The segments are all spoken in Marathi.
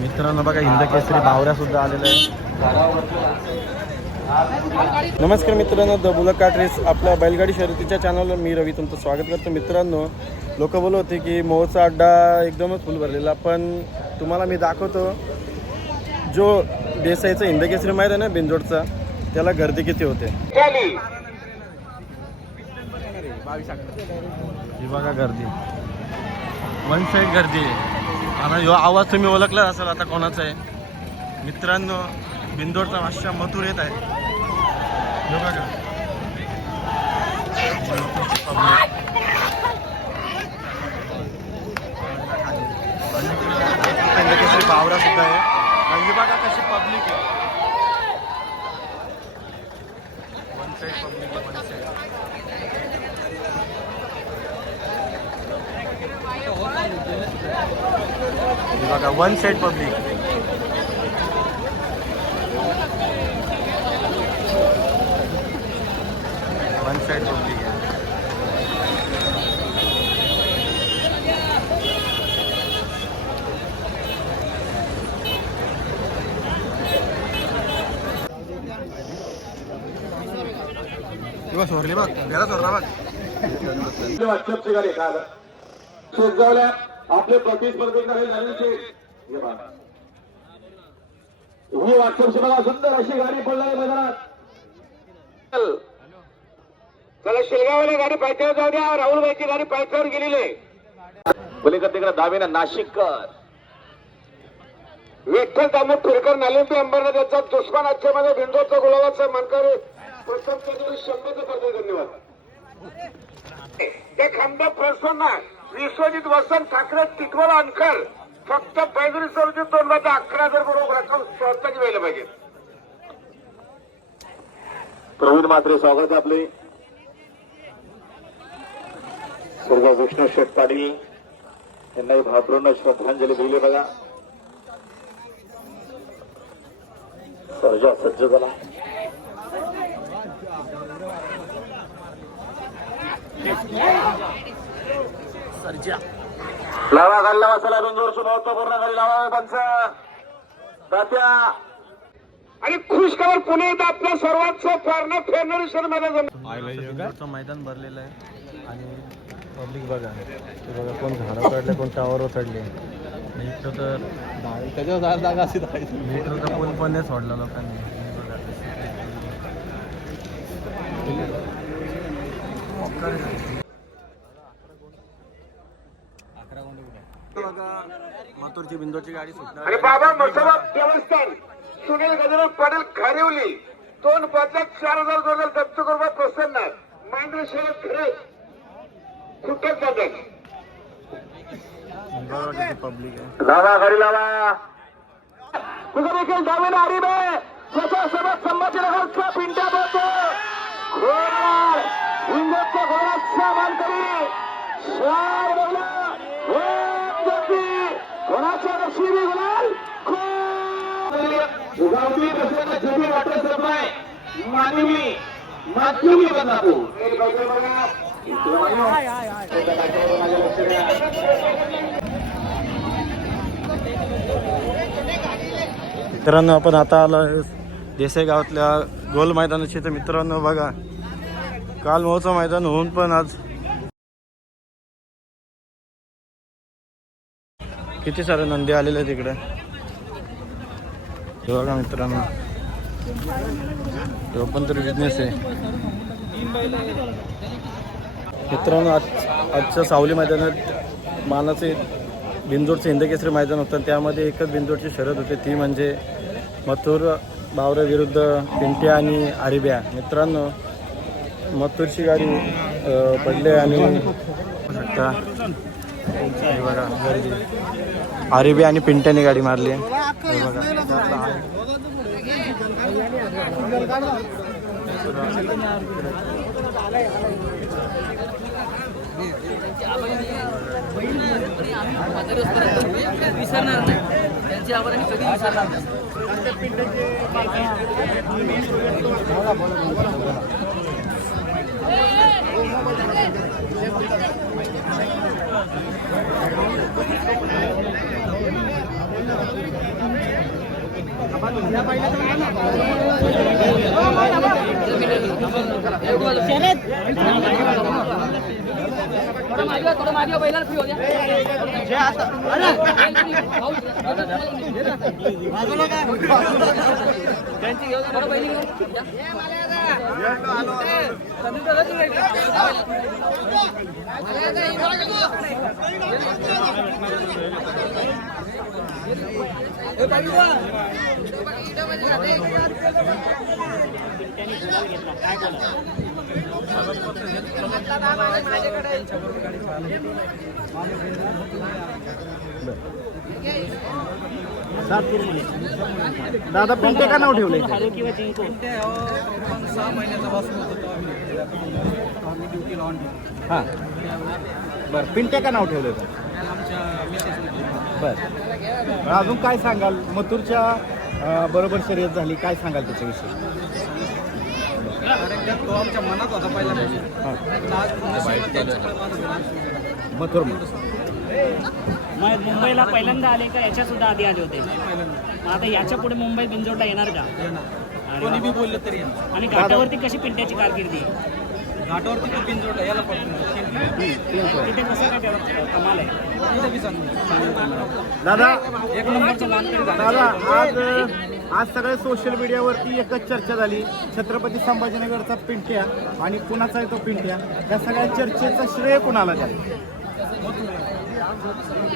मित्रांनो बघा हिंदकेसरी बावऱ्या सुद्धा आलेला आहे. नमस्कार मित्रांनो, द बुलक कार्ट रेस आपल्या बैलगाडी शर्यतीच्या चॅनलवर मी रवी तुमचं स्वागत करतो. मित्रांनो, लोक बोलत होते की मोहचा अड्डा एकदमच फुल भरलेला, पण तुम्हाला मी दाखवतो जो देसाईचा हिंदकेसरी मैदान आहे बिंजोडचा, त्याला गर्दी किती होते. ही बघा गर्दी, वन साईड गर्दी आहे. आणि ह्यो आवाज तुम्ही ओळखला असेल आता कोणाचा आहे. मित्रांनो, बिंदोडचा भाषा मथुर येत आहे. हे बघा हिंदकेसरी बावरा सुद्धा आहे. म्हणजे बघा कशी पब्लिक आहे. वन साईड पब्लिक आहे, वन साईड. बघा one side public. One side public आहे. सोडली बघ, गेला सोडला बघ. आपले प्रतिस्पर्धी ही वाटपची बघा, सुंदर अशी गाडी पडणार मैदानात. चला शेगावला गाडी पायथ्यावर जाऊ द्या. राहुलबाईची गाडी पायथ्यावर गेलेली आहे. पलीकडे तिकडे दावेना नाशिककर विठ्ठल दामोद फिरकर नालिंबी अंबरनाथ याचा दुश्मन आजच्यामध्ये बिंदोचा गुलाबाचा मानकरी प्रथम 100 करतो. धन्यवाद. त्या खांबा प्रसन्न विश्वजित वसंत ठाकरे टिकवला अंकर फक्त 35 वर्ष 11,000 बरोबर रक्कम स्वतःची व्हायला पाहिजे. प्रवीण मात्रे स्वागत आपले. स्वर्गीय विष्णू शेठ पाटील यांनाही भावपूर्ण श्रद्धांजली दिली. बघा सर्जा सज्ज झाला. लावा गाडी लावा. चला बिंदोरची महत्वपूर्ण गाडी लावा. पंच तात्या आणि खुश खबर पुणे येतं आपल्या सर्वांचं फारनं फेरणारी मैदान मैदान भरलेलं आहे. आणि पब्लिक बघा, ते बघा कोण झाडं चढले, कोण टावरवर चढले. इथं तर त्याच्यावर जागा अशी इथं तर कोण पण नाही सोडला लोकांनी. बघा मथुरची बिंदोची गाडी सुटणार. आणि बाबा मसोबा देवस्थान सुनील गजराज पाटील खारिवली 2,5,4,000 जप्त करून प्रसन्न महेंद्र शरद खरे खुटत जातात. पब्लिक आहे. लावा गाडी लावा. तुझं देखील डावीने आरी बे स्वतःसोबत संभाजीनगरचा पिंट्या बोलतो. घोडा हिंदूच्या घोड्याचा मानकरी शार बोला कोणाच्या नशिबी गुलाल उगावती कसल्याला जेवी वाटत सफाय मानवी मातृमी बदलातो. मित्रांनो, आपण आता आलो देसाई गावातल्या गोल मैदानाची. तर मित्रांनो बघा, काल मोहचं मैदान होऊन पण आज किती सारे नंदी आलेले आहेत तिकडे. बघा मित्रांनो, तो पण तर बिझनेस आहे. मित्रांनो, आजच्या सावली मैदानात मानाचे बिंदोडचे हिंदकेसरी मैदान होतं. त्यामध्ये एकच बिंदोडची शर्यत होती, ती म्हणजे मथुर बावरा विरुद्ध पिंट्या आणि आरिब्या. मित्रांनो, मथुरची गाडी पडली आणि शकता हे बघा गर्दी. आरिब्या आणि पिंट्याने गाडी मारली आहे. हे बघा विसरणार नाही. त्यांची आवड आम्ही कधी विसरणार नाही. थोडं मागे बैलाला फ्री होत्या त्यांची घेऊन थोडं बैली घेऊन दादा पिंटे का नाव ठेवलंय? 6 महिन्याचा वासरू होतो आम्ही ड्युटी लावून हां बरं, पिंटे का नाव ठेवलं होतं? आमच्या मिसेसने बरं, अजून काय सांगाल? मथुरच्या बरोबर शर्यत झाली, काय सांगाल त्याच्याविषयी? कारण तो आमच्या मनात होता पहिल्यापासून. हां आज नशिबाने त्यांच्याकडे माझं नाव सुरू. मथुर मग मुंबईला पहिल्यांदा आले का याच्या सुद्धा आधी आले होते? पहिल्यांदा आता याच्या पुढे मुंबई बिंजोडला येणार का? येणार. कोणी बी बोललं तरी येणार. आणि घाटावरती कशी पिंट्याची कारकिर्दी? घाटावरती तो पिंजोडला याला पडतो तिथे कसं काय त्याला कमाल आहे? तिथे बी चांगलं. दादा एक नंबरचं मानकरी झालं. दादा आज सगळ्या सोशल मीडियावरती एकच चर्चा झाली, छत्रपती संभाजीनगरचा पिंट्या आणि कुणाचा आहे तो पिंट्या, या सगळ्या चर्चेचं श्रेय कुणाला द्या?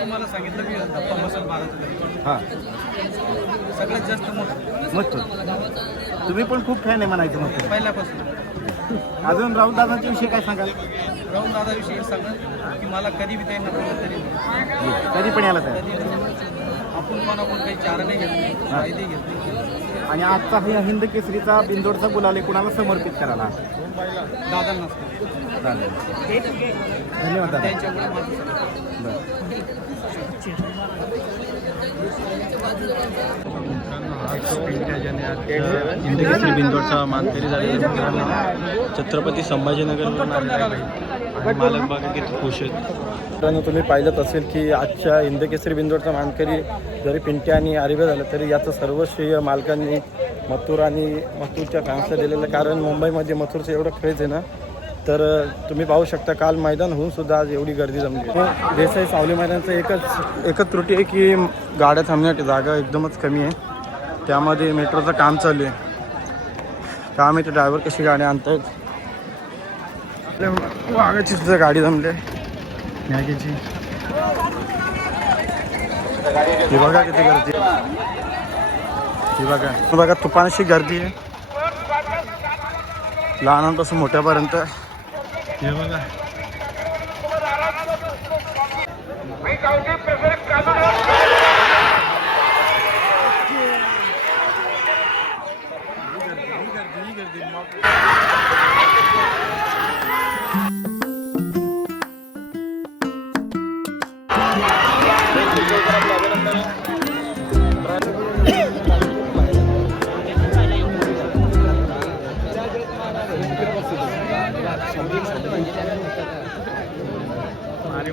तुम्हाला सांगितलं की धप्पा मसाल भारत हां सगळ्यात जास्त मोठं मथुर, तुम्ही पण खूप फॅन आहे म्हणायचं मथुर. पहिल्यापासून. अजून राहुल दादांच्या विषयी काय सांगाल? राहुल दादाविषयी सांगा की मला कधी बी त्यांना बोललं तरी कधी पण यायला तयार. कधी आपण कोणाकडून काही चार नाही घेत नाही, फायदे घेत नाही. आणि आजचा हा हिंद केसरीचा बिंदोडचा गुलाल आहे कुणाला समर्पित करायला? दादांना धन्यवाद दादा. त्यांच्यामुळे माझं सगळं. बरं. हिंदकेसरी बिंदोडचा मानकरी झालेला मित्रांनो छत्रपती संभाजीनगरवरून आलेला आहे आणि मालक बघा किती खुश आहेत. मित्रांनो तुम्ही पाहिलंच असेल की आजच्या हिंदकेसरी बिंदोडचा मानकरी जरी पिंट्या आणि आरिवे झालं तरी याचं सर्व श्रेय मालकांनी मथुर आणि मथुरच्या फॅन्सला दिलेलं. कारण मुंबईमध्ये मथुरचं एवढं क्रेज आहे ना, तर तुम्ही पाहू शकता काल मैदान होऊन सुद्धा आज एवढी गर्दी जमली. देसाई सावली मैदानाचं एकच त्रुटी आहे की गाड्या थांबण्याची जागा एकदमच कमी आहे, त्यामध्ये मेट्रोचं काम चालू आहे. काम आहे ते ड्रायव्हर कशी गाड्या आणतायत. वाघाची सुद्धा गाडी जमली आहे मॅगीची. ही बघा किती गर्दी, ही बघा तुफानशी गर्दी आहे लहानांपासून मोठ्यापर्यंत. हे बघा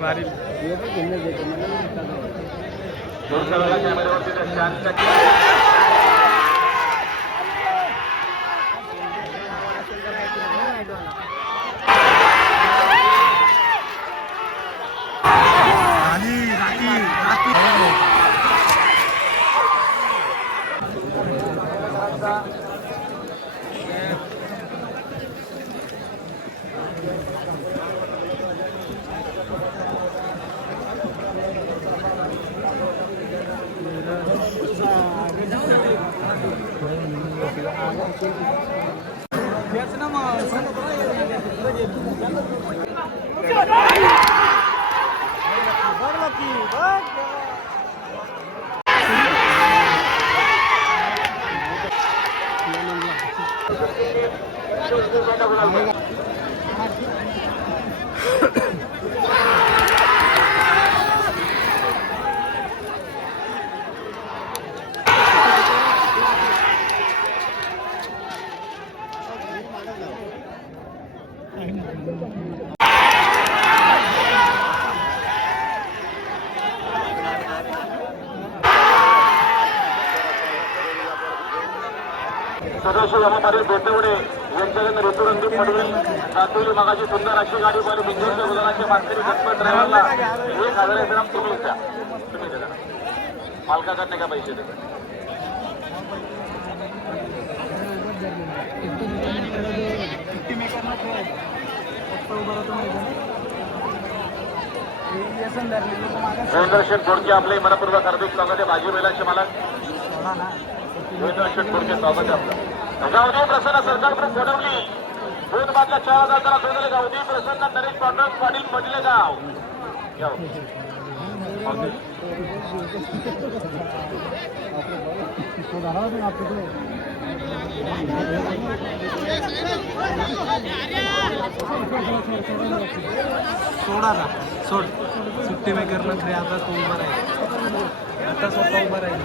मारी सदस्य व्यापारी बेटवडे यांच्याकडून ऋतुरंगी पडवी सातवली मगाची सुंदर अशी गाडी पण बिंदूरच्या गुजरातच्या मानकरी गणपत ड्रायव्हरला 1000 ग्राम तुम्ही द्या. तुम्ही द्या मालकाकडनं का पैसे द्या. गोविंदर्शन बोडके आपले मनपूर्वक हार्दिक स्वागत आहे. भाजी बैलांचे मालक गोविंदर्शन बोडके स्वागत आहे आपलं. गावदेव प्रसन्न सरकारकडून सोडवली 2 बादला 4000 जरा सोडले. गावदेव प्रसन्न नरेश पांडुरंग पाटील पडले गाव या. सोडा ना सोड सुट्टी मेकर नखरे आता तो उभा राहील. आता स्वतः उभा राहील.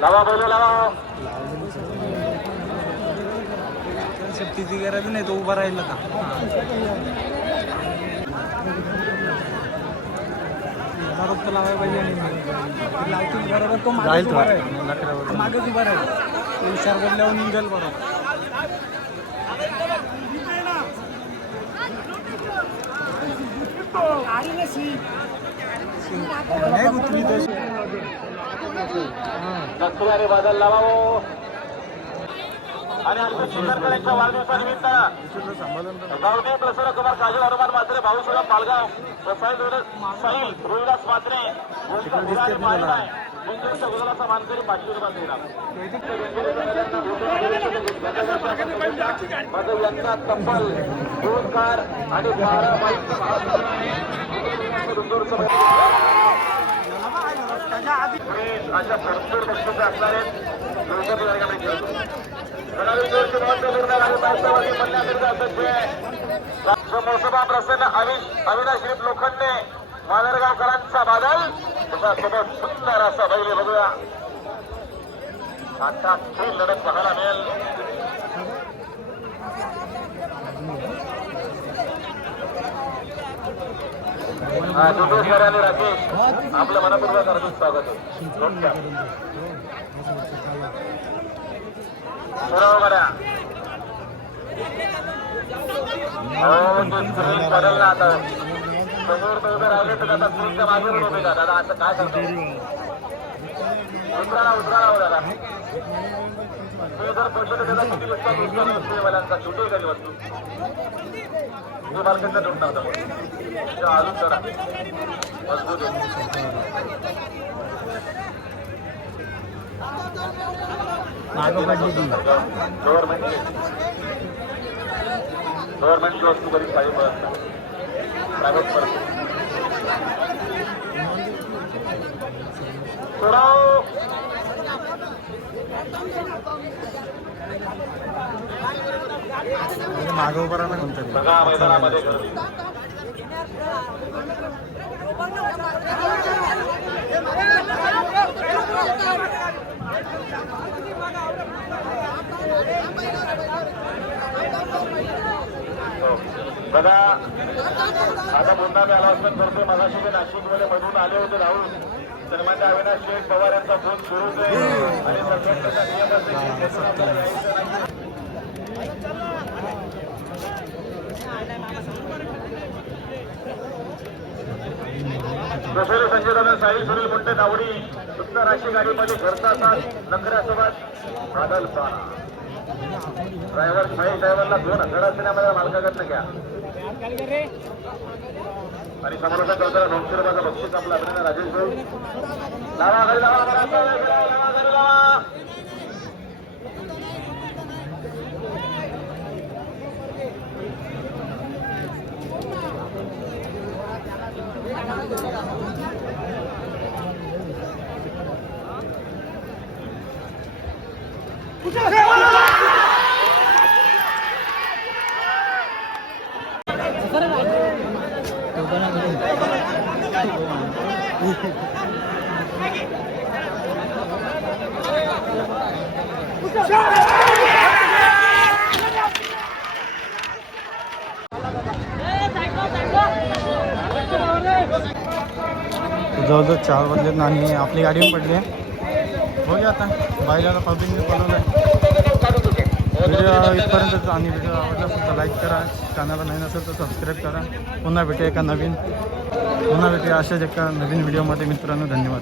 लावा बोलो लावा. सुट्टीची गरज नाही तो उभा राहील आता. आरोप लावायला पाहिजे आणि लावतील बरोबर तो मागेच उभा राहील. मागेच उभा राहील. तो विचार बदल्यावर निघेल बरोबर. नाही गुंतली तशी. नक्की आणि बादल लावा आणि अल्पेश शिंदरकर यांच्या वाढदिवसानिमित्त गावदेव प्रसन्न कुमार काजल हनुमान मात्रे भाऊसाहेब मालगाव साहिल रोहिदास मात्रे बिंदूरच्या गुजरातचा मानकरी 500 रुपये देणार. यांना तब्बल 2 कार आणि 12 बाईक अशा भरपूर बक्षिसं असणारे मोसबा प्रसन्न अविनाश श्री लोखंडे मादरगावकरांचा बादल त्याच्यासोबत सुंदर असा बैल बघूया. आता खेळ लढत पाहायला मिळेल. जोगेश्वर आणि राकेश आपलं मनापूर्वक हार्दिक स्वागत आहे. बरोबर बदल ना आता समोर तर उभे राहिले तर आता तुमच्या मागे उभे का दादा. आता काय करतो उतरा हो दादा. तुम्ही जर पैसे त्याचा किती दिसतात छोटी झाली वस्तू तुम्ही मार्केटला जोडून नव्हता अजून करा मजबूत गव्हर्नमेंटची वस्तू कधी पाहिजे प्रायव्हेट पडतो. मागं उभा राहिला म्हणतात. सगळ्या मैदानामध्ये गर्दी. बघा आता पुन्हा मी अनाउन्समेंट करतोय. मगाशी ते नाशिकमध्ये मधून आले होते राहून सन्मान्य अविनाश शेठ पवार यांचा फोन सुरूच आहे आणि संघटनेचा नियम असेल. संजय दादा साहिल सुनील मुंडे नावडी सुंदर अशी गाडीमध्ये घरचा साथ नखऱ्यासोबत बादल पाहा. ड्रायव्हर महेश ड्रायव्हरला 2000 असण्यामध्ये मालकाकडनं घ्या आणि समोरचा चौथरा 200 रुपयाचा बक्षीस आपला अभिनंदन राजेश भाऊ. लावा घरी लावा घरी लावा. जवळजवळ 4 वाजलेत आणि आपली गाडी पण पडली आहे. बघूया आता बायलाला पब्लिकने पळवलं आहे. व्हिडिओ इथपर्यंतच आणि व्हिडिओ आवडला असेल तर लाईक करा, चॅनलला नाही नसेल तर सबस्क्राईब करा. पुन्हा भेटूया अशाच एका नवीन व्हिडिओमध्ये मित्रांनो. धन्यवाद.